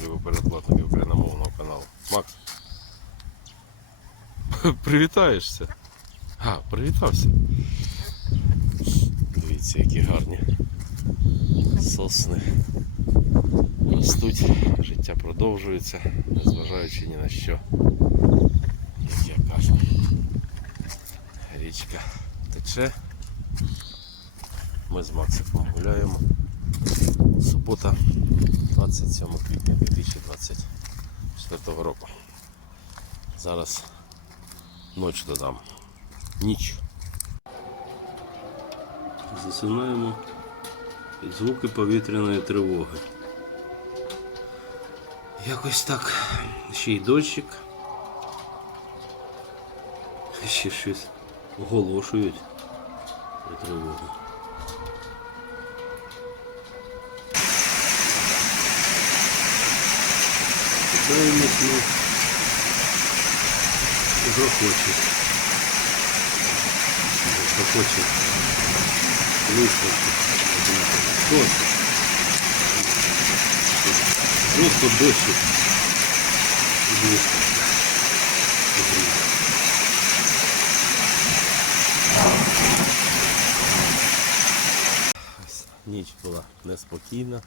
любі передплатники україномовного каналу. Макс. Привітаєшся? А, привітався. Дивіться, які гарні сосни ростуть, життя продовжується, незважаючи ні на що. Як я кажу. Річка тече. Ми з Максиком гуляємо. Субота, 27 квітня 2024 року. Зараз ніч додам. Ніч. Засинаємо під звуки повітряної тривоги. Якось так. Ще й дощик. Ще щось оголошують про тривогу. Чекаємось ми захоче. Захоче вискочити. Просто. Просто дощик. Ніч була неспокійна.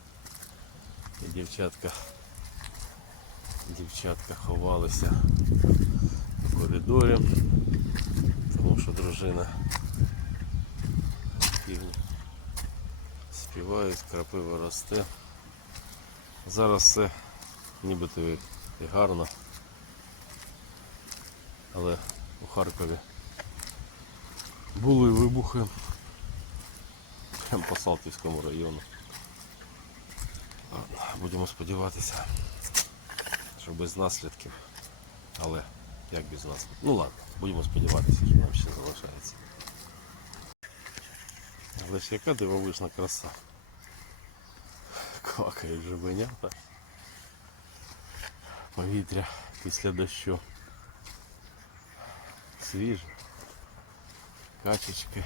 Дівчатка, дівчатка ховалися в коридорі, тому що дружина півні співають, крапива росте. Зараз все нібито і гарно. Але у Харкові були вибухи прямо по Салтівському району. Будемо сподіватися, що без наслідків. Але як без наслідків? Ну ладно, будемо сподіватися, що нам ще залишається. Але ж яка дивовижна краса. Квакають жабенята. Повітря після дощу. Свіже. Качечка,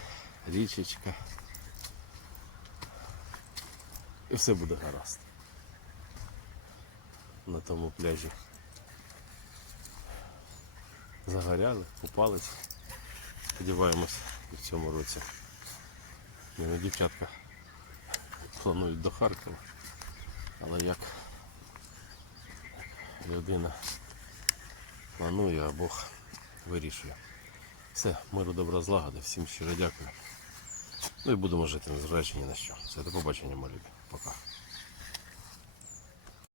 річечка. І все буде гаразд. На тому пляжі. Загоряли, купались. Сподіваємось і в цьому році. Ну, Дівчатка планують до Харкова. Але як людина планує, а Бог вирішує. Все, миру добра злагоди, всім щиро дякую. Ну і будемо жити, незважаючи ні на що. Все, до побачення, мої. Пока.